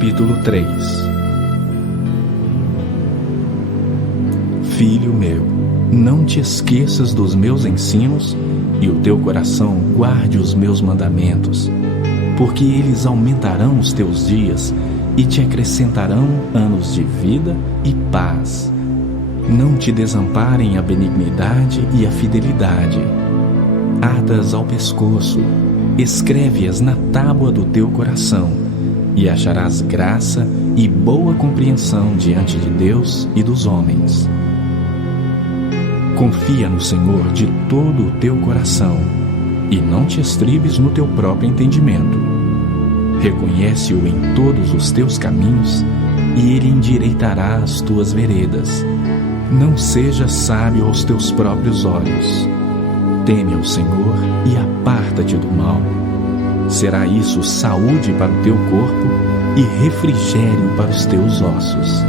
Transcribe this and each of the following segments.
Capítulo 3. Filho meu, não te esqueças dos meus ensinos, e o teu coração guarde os meus mandamentos, porque eles aumentarão os teus dias e te acrescentarão anos de vida e paz. Não te desamparem a benignidade e a fidelidade. Ata-as ao pescoço, escreve-as na tábua do teu coração, e acharás graça e boa compreensão diante de Deus e dos homens. Confia no Senhor de todo o teu coração, e não te estribes no teu próprio entendimento. Reconhece-o em todos os teus caminhos, e ele endireitará as tuas veredas. Não sejas sábio aos teus próprios olhos. Teme ao Senhor e aparta-te do mal. Será isso saúde para o teu corpo e refrigério para os teus ossos.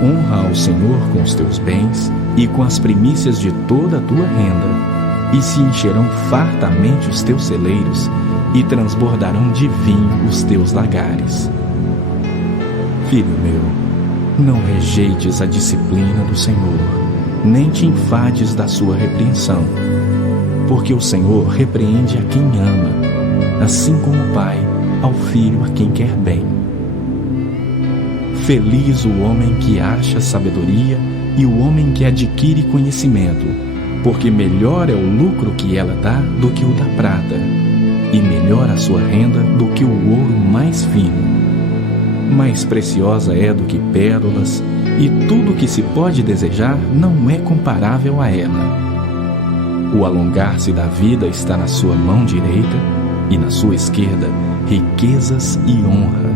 Honra ao Senhor com os teus bens e com as primícias de toda a tua renda, e se encherão fartamente os teus celeiros, e transbordarão de vinho os teus lagares. Filho meu, não rejeites a disciplina do Senhor, nem te enfades da sua repreensão, porque o Senhor repreende a quem ama, assim como o pai ao filho a quem quer bem. Feliz o homem que acha sabedoria e o homem que adquire conhecimento, porque melhor é o lucro que ela dá do que o da prata, e melhor a sua renda do que o ouro mais fino. Mais preciosa é do que pérolas, e tudo que se pode desejar não é comparável a ela. O alongar-se da vida está na sua mão direita, e na sua esquerda riquezas e honra.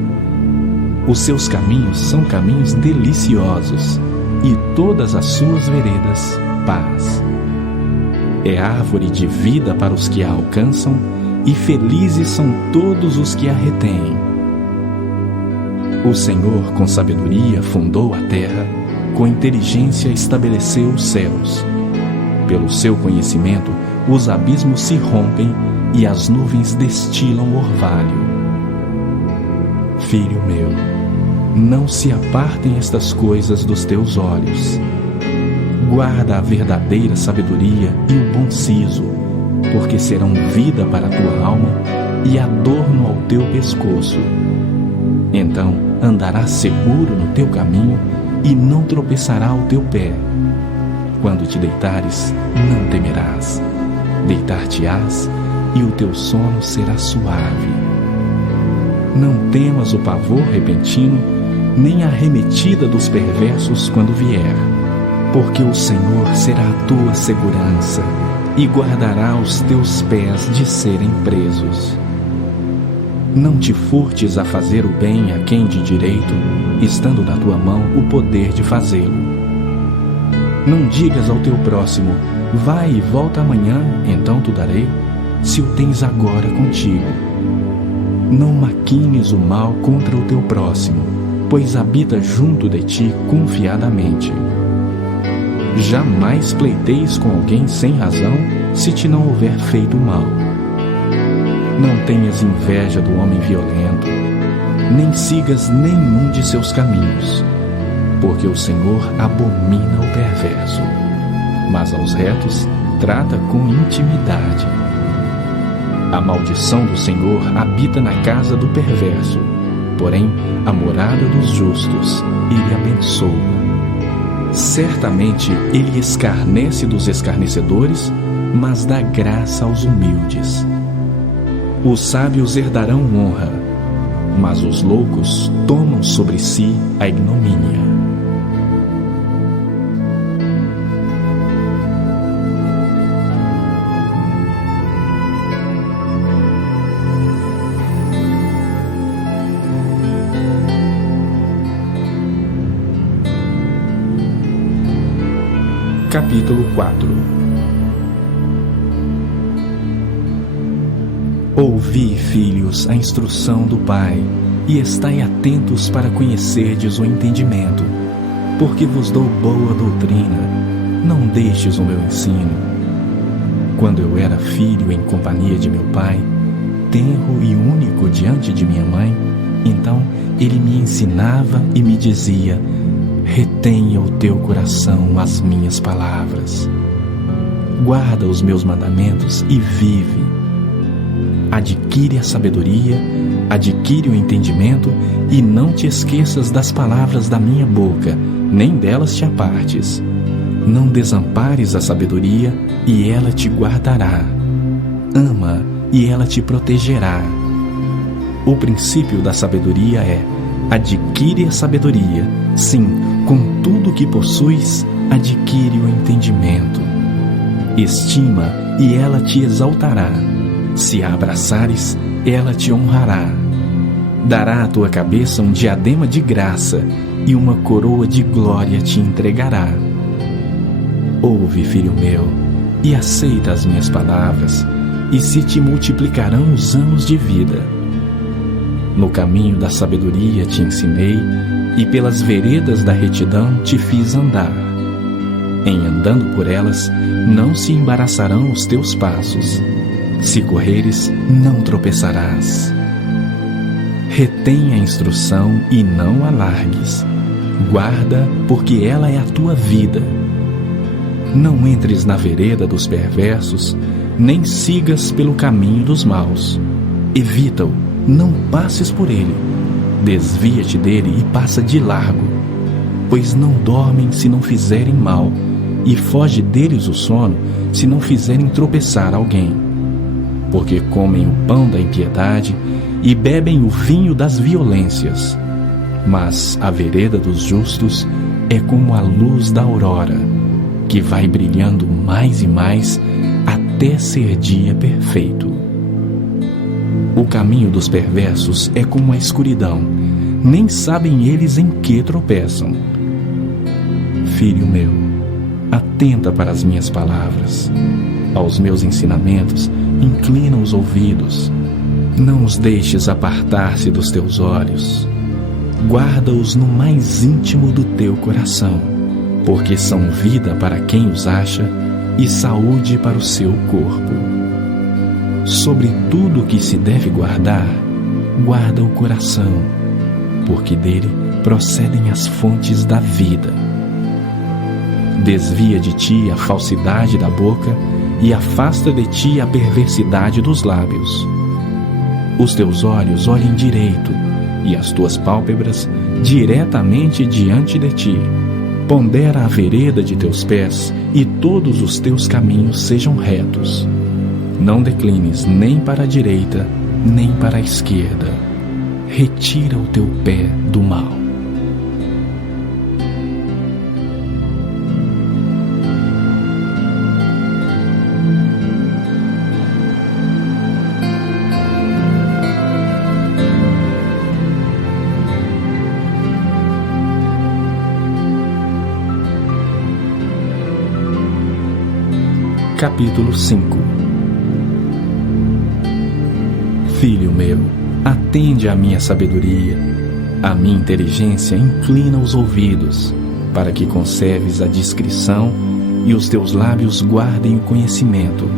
Os seus caminhos são caminhos deliciosos, e todas as suas veredas paz. É árvore de vida para os que a alcançam, e felizes são todos os que a retêm. O Senhor com sabedoria fundou a terra, com inteligência estabeleceu os céus. Pelo seu conhecimento os abismos se rompem e as nuvens destilam orvalho. Filho meu, não se apartem estas coisas dos teus olhos. Guarda a verdadeira sabedoria e o bom siso, porque serão vida para a tua alma e adorno ao teu pescoço. Então andarás seguro no teu caminho e não tropeçará o teu pé. Quando te deitares, não temerás. Deitar-te-ás e o teu sono será suave. Não temas o pavor repentino, nem a arremetida dos perversos quando vier, porque o Senhor será a tua segurança e guardará os teus pés de serem presos. Não te furtes a fazer o bem a quem de direito, estando na tua mão o poder de fazê-lo. Não digas ao teu próximo, vai e volta amanhã, então te darei, se o tens agora contigo. Não maquines o mal contra o teu próximo, pois habita junto de ti confiadamente. Jamais pleiteis com alguém sem razão, se te não houver feito mal. Não tenhas inveja do homem violento, nem sigas nenhum de seus caminhos, porque o Senhor abomina o perverso, mas aos retos trata com intimidade. A maldição do Senhor habita na casa do perverso, porém a morada dos justos ele abençoa. Certamente ele escarnece dos escarnecedores, mas dá graça aos humildes. Os sábios herdarão honra, mas os loucos tomam sobre si a ignomínia. Capítulo 4. Ouvi, filhos, a instrução do Pai, e estai atentos para conhecerdes o entendimento, porque vos dou boa doutrina, não deixes o meu ensino. Quando eu era filho em companhia de meu pai, tenro e único diante de minha mãe, então ele me ensinava e me dizia: retenha o teu coração as minhas palavras. Guarda os meus mandamentos e vive. Adquire a sabedoria, adquire o entendimento e não te esqueças das palavras da minha boca, nem delas te apartes. Não desampares a sabedoria e ela te guardará. Ama e ela te protegerá. O princípio da sabedoria é: adquire a sabedoria. Sim, com tudo que possuis, adquire o entendimento. Estima e ela te exaltará. Se a abraçares, ela te honrará. Dará à tua cabeça um diadema de graça e uma coroa de glória te entregará. Ouve, filho meu, e aceita as minhas palavras, e se te multiplicarão os anos de vida. No caminho da sabedoria te ensinei, e pelas veredas da retidão te fiz andar. Em andando por elas, não se embaraçarão os teus passos. Se correres, não tropeçarás. Retém a instrução e não a largues. Guarda, porque ela é a tua vida. Não entres na vereda dos perversos, nem sigas pelo caminho dos maus. Evita-o, não passes por ele. Desvia-te dele e passa de largo, pois não dormem se não fizerem mal, e foge deles o sono se não fizerem tropeçar alguém. Porque comem o pão da impiedade e bebem o vinho das violências. Mas a vereda dos justos é como a luz da aurora, que vai brilhando mais e mais até ser dia perfeito. O caminho dos perversos é como a escuridão, nem sabem eles em que tropeçam. Filho meu, atenta para as minhas palavras. Aos meus ensinamentos, inclina os ouvidos. Não os deixes apartar-se dos teus olhos. Guarda-os no mais íntimo do teu coração, porque são vida para quem os acha e saúde para o seu corpo. Sobre tudo o que se deve guardar, guarda o coração, porque dele procedem as fontes da vida. Desvia de ti a falsidade da boca e afasta de ti a perversidade dos lábios. Os teus olhos olhem direito e as tuas pálpebras diretamente diante de ti. Pondera a vereda de teus pés e todos os teus caminhos sejam retos. Não declines nem para a direita, nem para a esquerda. Retira o teu pé do mal. Capítulo 5. Filho meu, atende à minha sabedoria, à minha inteligência inclina os ouvidos, para que conserves a discrição e os teus lábios guardem o conhecimento.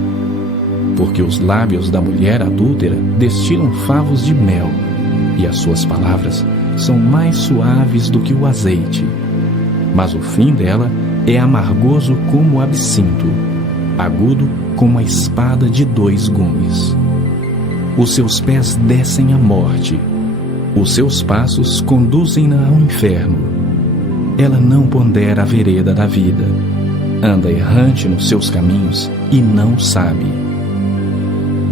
Porque os lábios da mulher adúltera destilam favos de mel, e as suas palavras são mais suaves do que o azeite. Mas o fim dela é amargoso como o absinto, agudo como a espada de 2 gumes. Os seus pés descem à morte, os seus passos conduzem-na ao inferno. Ela não pondera a vereda da vida, anda errante nos seus caminhos e não sabe.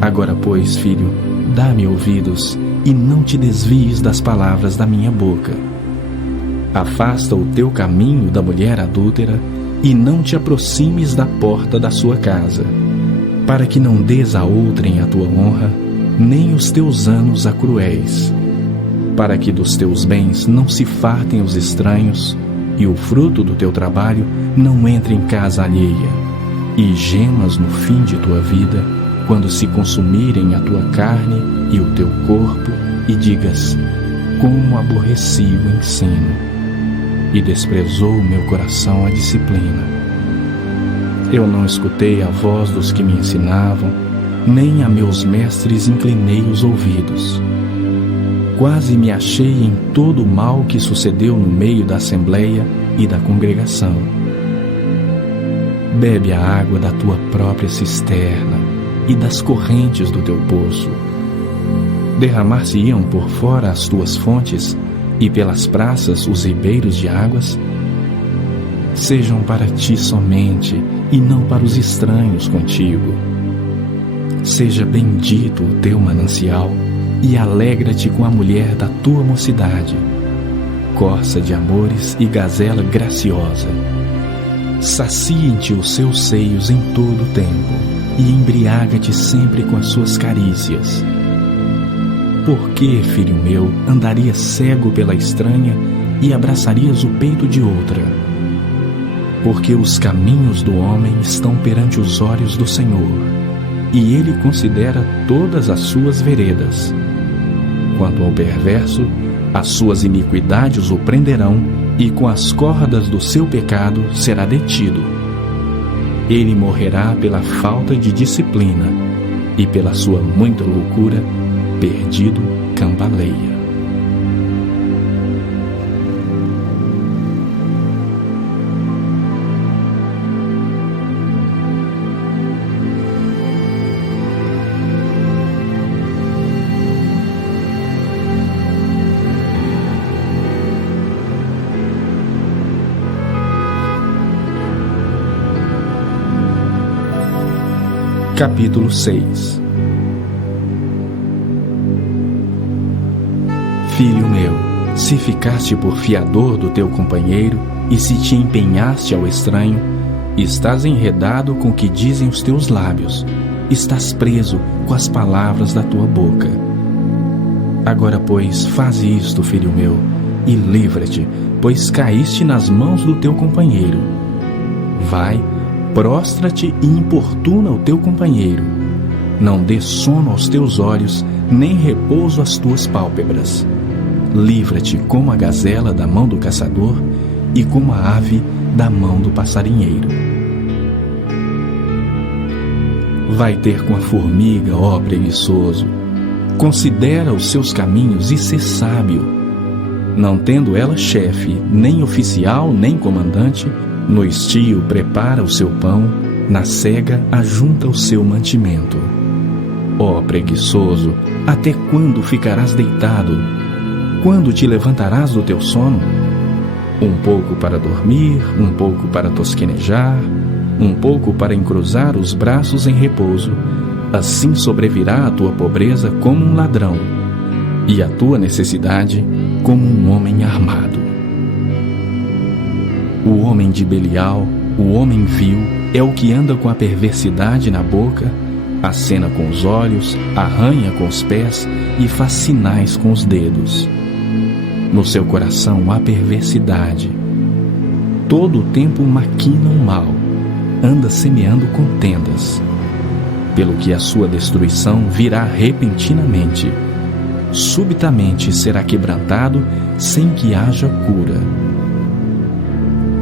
Agora, pois, filho, dá-me ouvidos e não te desvies das palavras da minha boca. Afasta o teu caminho da mulher adúltera e não te aproximes da porta da sua casa, para que não dês a outrem a tua honra, nem os teus anos a cruéis, para que dos teus bens não se fartem os estranhos, e o fruto do teu trabalho não entre em casa alheia, e gemas no fim de tua vida, quando se consumirem a tua carne e o teu corpo, e digas: como aborreci o ensino, e desprezou o meu coração a disciplina. Eu não escutei a voz dos que me ensinavam, nem a meus mestres inclinei os ouvidos. quase me achei em todo o mal que sucedeu no meio da assembleia e da congregação. Bebe a água da tua própria cisterna e das correntes do teu poço. Derramar-se-iam por fora as tuas fontes e pelas praças os ribeiros de águas? Sejam para ti somente e não para os estranhos contigo. Seja bendito o teu manancial e alegra-te com a mulher da tua mocidade, corça de amores e gazela graciosa. Saciem-te os seus seios em todo o tempo e embriaga-te sempre com as suas carícias. Por que, filho meu, andarias cego pela estranha e abraçarias o peito de outra? Porque os caminhos do homem estão perante os olhos do Senhor, e ele considera todas as suas veredas. Quanto ao perverso, as suas iniquidades o prenderão, e com as cordas do seu pecado será detido. Ele morrerá pela falta de disciplina, e pela sua muita loucura, perdido cambaleia. Capítulo 6. Filho meu, se ficaste por fiador do teu companheiro e se te empenhaste ao estranho, estás enredado com o que dizem os teus lábios, estás preso com as palavras da tua boca. Agora, pois, faze isto, filho meu, e livra-te, pois caíste nas mãos do teu companheiro. Vai, prostra-te e importuna o teu companheiro. Não dê sono aos teus olhos, nem repouso às tuas pálpebras. Livra-te como a gazela da mão do caçador e como a ave da mão do passarinheiro. Vai ter com a formiga, ó preguiçoso. Considera os seus caminhos e sê sábio. Não tendo ela chefe, nem oficial, nem comandante, no estio prepara o seu pão, na cega ajunta o seu mantimento. Ó preguiçoso, até quando ficarás deitado? Quando te levantarás do teu sono? Um pouco para dormir, um pouco para tosquenejar, um pouco para encruzar os braços em repouso. Assim sobrevirá a tua pobreza como um ladrão, e a tua necessidade como um homem armado. O homem de Belial, o homem vil, é o que anda com a perversidade na boca, acena com os olhos, arranha com os pés e faz sinais com os dedos. No seu coração há perversidade. Todo o tempo maquina o mal, anda semeando contendas. Pelo que a sua destruição virá repentinamente. Subitamente será quebrantado sem que haja cura.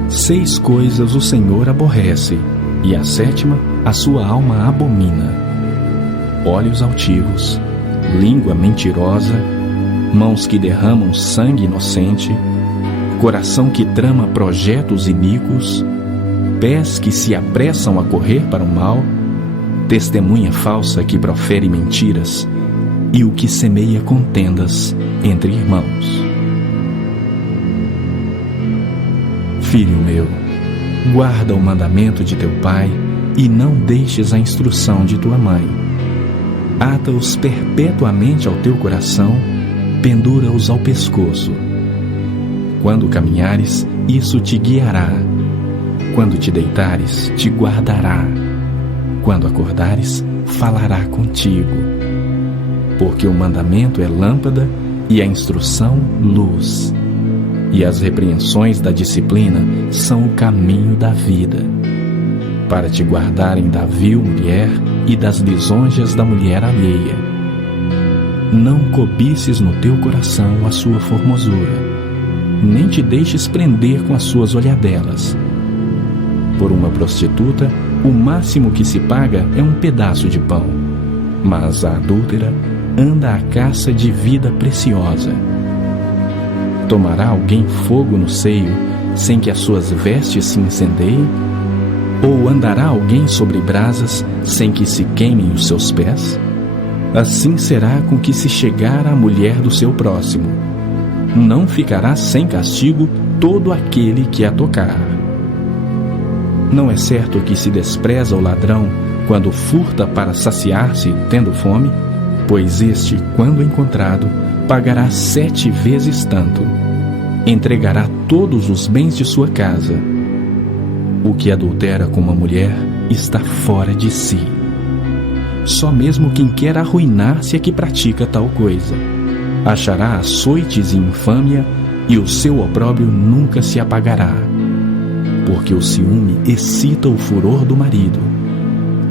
6 coisas o Senhor aborrece, e a 7ª a sua alma abomina: olhos altivos, língua mentirosa, mãos que derramam sangue inocente, coração que trama projetos iníquos, pés que se apressam a correr para o mal, testemunha falsa que profere mentiras, e o que semeia contendas entre irmãos. Filho meu, guarda o mandamento de teu pai e não deixes a instrução de tua mãe. Ata-os perpetuamente ao teu coração, pendura-os ao pescoço. Quando caminhares, isso te guiará. Quando te deitares, te guardará. Quando acordares, falará contigo. Porque o mandamento é lâmpada e a instrução luz. E as repreensões da disciplina são o caminho da vida, para te guardarem da vil mulher e das lisonjas da mulher alheia. Não cobices no teu coração a sua formosura, nem te deixes prender com as suas olhadelas. Por uma prostituta, o máximo que se paga é um pedaço de pão, mas a adúltera anda à caça de vida preciosa. Tomará alguém fogo no seio, sem que as suas vestes se incendeiem? Ou andará alguém sobre brasas, sem que se queimem os seus pés? Assim será com que se chegar à mulher do seu próximo. Não ficará sem castigo todo aquele que a tocar. Não é certo que se despreza o ladrão quando furta para saciar-se tendo fome? Pois este, quando encontrado, pagará 7 vezes tanto. Entregará todos os bens de sua casa. O que adultera com uma mulher está fora de si. Só mesmo quem quer arruinar-se é que pratica tal coisa. Achará açoites e infâmia, e o seu opróbrio nunca se apagará. Porque o ciúme excita o furor do marido,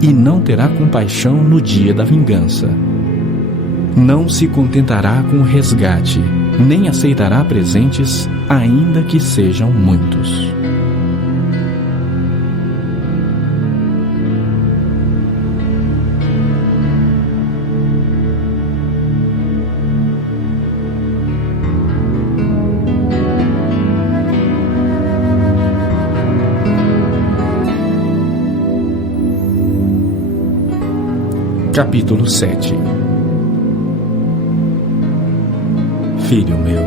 e não terá compaixão no dia da vingança. Não se contentará com o resgate, nem aceitará presentes, ainda que sejam muitos. Capítulo 7. Filho meu,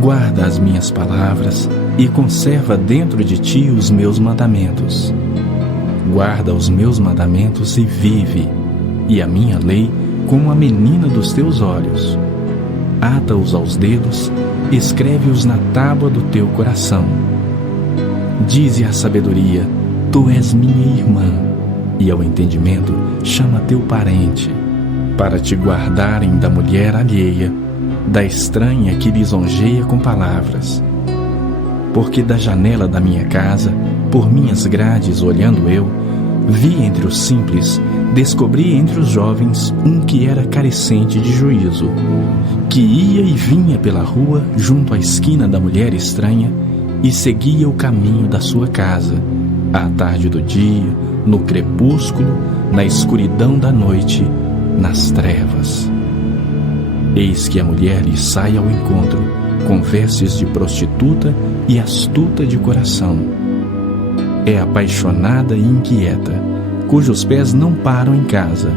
guarda as minhas palavras e conserva dentro de ti os meus mandamentos. Guarda os meus mandamentos e vive, e a minha lei como a menina dos teus olhos. Ata-os aos dedos, escreve-os na tábua do teu coração. Dize à sabedoria: tu és minha irmã. E ao entendimento, chama teu parente, para te guardarem da mulher alheia, da estranha que lisonjeia com palavras. Porque da janela da minha casa, por minhas grades olhando eu, vi entre os simples, descobri entre os jovens um que era carecente de juízo, que ia e vinha pela rua junto à esquina da mulher estranha e seguia o caminho da sua casa, à tarde do dia, no crepúsculo, na escuridão da noite, nas trevas. Eis que a mulher lhe sai ao encontro, com vestes de prostituta e astuta de coração. É apaixonada e inquieta, cujos pés não param em casa.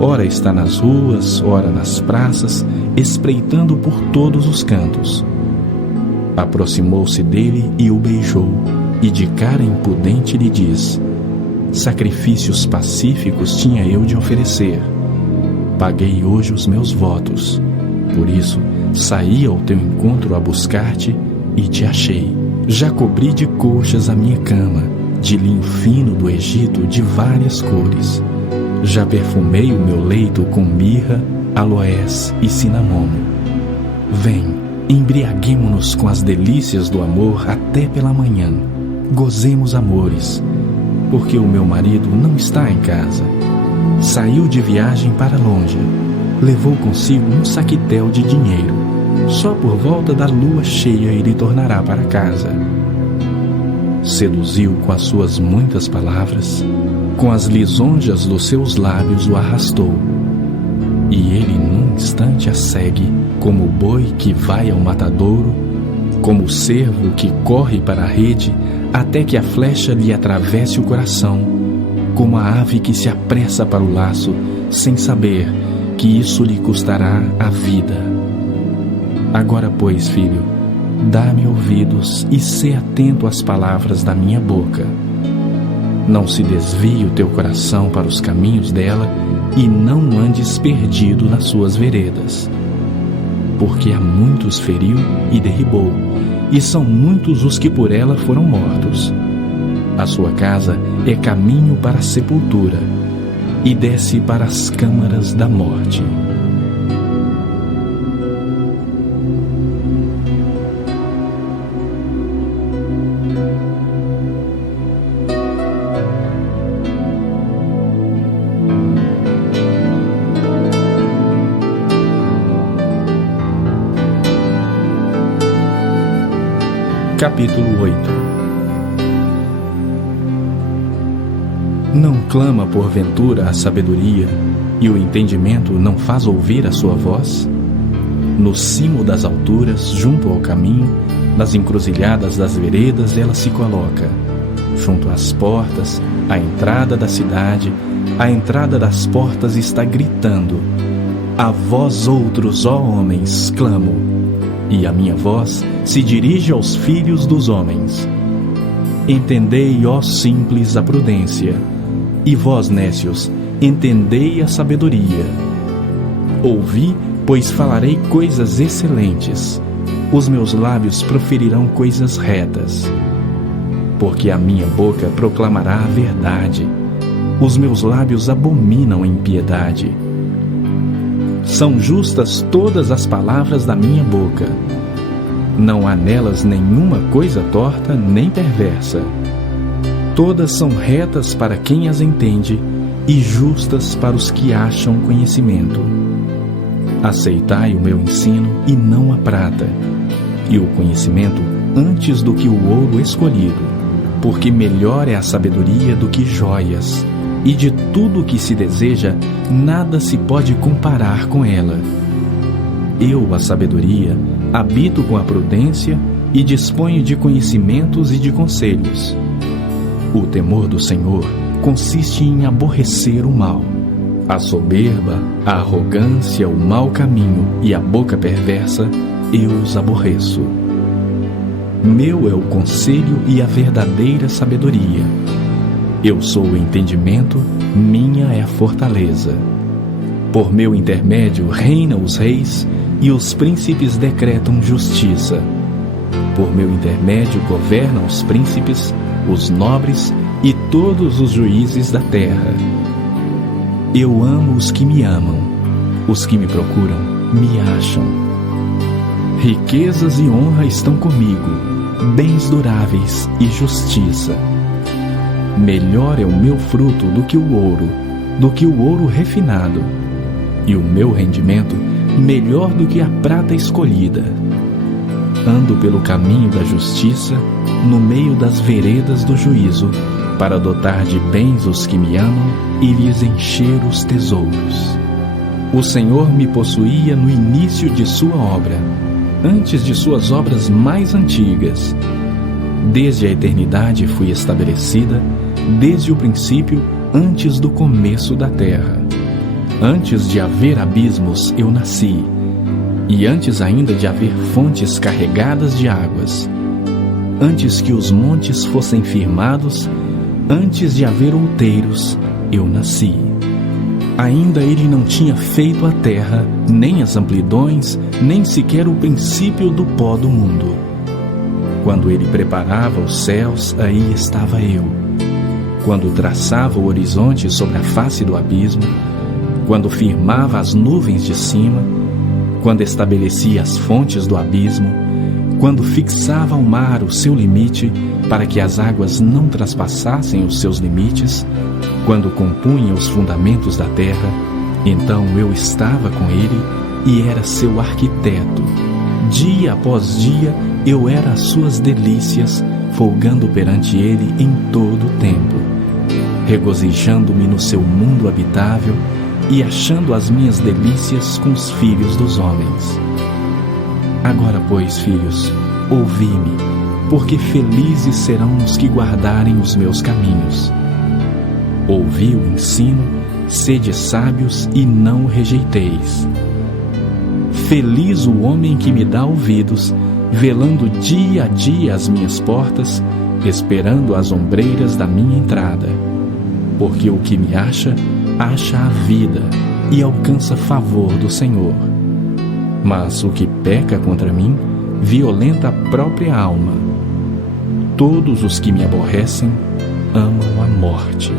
Ora está nas ruas, ora nas praças, espreitando por todos os cantos. Aproximou-se dele e o beijou, e de cara impudente lhe diz: sacrifícios pacíficos tinha eu de oferecer. Paguei hoje os meus votos. Por isso, saí ao teu encontro a buscar-te e te achei. Já cobri de colchas a minha cama, de linho fino do Egito de várias cores. Já perfumei o meu leito com mirra, aloés e cinamomo. Vem, embriaguemo-nos com as delícias do amor até pela manhã. Gozemos amores, porque o meu marido não está em casa. Saiu de viagem para longe, levou consigo um saquitel de dinheiro. Só por volta da lua cheia ele tornará para casa. Seduziu com as suas muitas palavras, com as lisonjas dos seus lábios o arrastou. E ele num instante a segue, como o boi que vai ao matadouro, como o cervo que corre para a rede, até que a flecha lhe atravesse o coração, como a ave que se apressa para o laço, sem saber que isso lhe custará a vida. Agora, pois, filho, dá-me ouvidos e sê atento às palavras da minha boca. Não se desvie o teu coração para os caminhos dela e não andes perdido nas suas veredas. Porque a muitos feriu e derribou, e são muitos os que por ela foram mortos. A sua casa é caminho para a sepultura, e desce para as câmaras da morte. Capítulo 8. Não clama porventura a sabedoria, e o entendimento não faz ouvir a sua voz? No cimo das alturas, junto ao caminho, nas encruzilhadas das veredas ela se coloca, junto às portas, à entrada da cidade, a entrada das portas está gritando: a vós outros, ó homens, clamo, e a minha voz se dirige aos filhos dos homens. Entendei, ó simples, a prudência, e vós, nécios, entendei a sabedoria. Ouvi, pois falarei coisas excelentes, os meus lábios proferirão coisas retas. Porque a minha boca proclamará a verdade, os meus lábios abominam a impiedade. São justas todas as palavras da minha boca, não há nelas nenhuma coisa torta nem perversa. Todas são retas para quem as entende e justas para os que acham conhecimento. Aceitai o meu ensino e não a prata, e o conhecimento antes do que o ouro escolhido, porque melhor é a sabedoria do que joias, e de tudo o que se deseja, nada se pode comparar com ela. Eu, a sabedoria, habito com a prudência e disponho de conhecimentos e de conselhos. O temor do Senhor consiste em aborrecer o mal. A soberba, a arrogância, o mau caminho e a boca perversa, eu os aborreço. Meu é o conselho e a verdadeira sabedoria. Eu sou o entendimento, minha é a fortaleza. Por meu intermédio reinam os reis e os príncipes decretam justiça. Por meu intermédio governam os príncipes, os nobres e todos os juízes da terra. Eu amo os que me amam, os que me procuram me acham. Riquezas e honra estão comigo, bens duráveis e justiça. Melhor é o meu fruto do que o ouro refinado, e o meu rendimento melhor do que a prata escolhida. Ando pelo caminho da justiça, no meio das veredas do juízo, para dotar de bens os que me amam e lhes encher os tesouros. O Senhor me possuía no início de sua obra, antes de suas obras mais antigas. Desde a eternidade fui estabelecida, desde o princípio, antes do começo da terra. Antes de haver abismos eu nasci, e antes ainda de haver fontes carregadas de águas. Antes que os montes fossem firmados, antes de haver outeiros, eu nasci. Ainda ele não tinha feito a terra, nem as amplidões, nem sequer o princípio do pó do mundo. Quando ele preparava os céus, aí estava eu. Quando traçava o horizonte sobre a face do abismo, quando firmava as nuvens de cima, quando estabelecia as fontes do abismo, quando fixava ao mar o seu limite, para que as águas não traspassassem os seus limites, quando compunha os fundamentos da terra, então eu estava com ele e era seu arquiteto. Dia após dia eu era as suas delícias, folgando perante ele em todo o tempo, regozijando-me no seu mundo habitável e achando as minhas delícias com os filhos dos homens. Agora, pois, filhos, ouvi-me, porque felizes serão os que guardarem os meus caminhos. Ouvi o ensino, sede sábios e não rejeiteis. Feliz o homem que me dá ouvidos, velando dia a dia as minhas portas, esperando as ombreiras da minha entrada. Porque o que me acha, acha a vida e alcança favor do Senhor. Mas o que peca contra mim, violenta a própria alma. Todos os que me aborrecem amam a morte.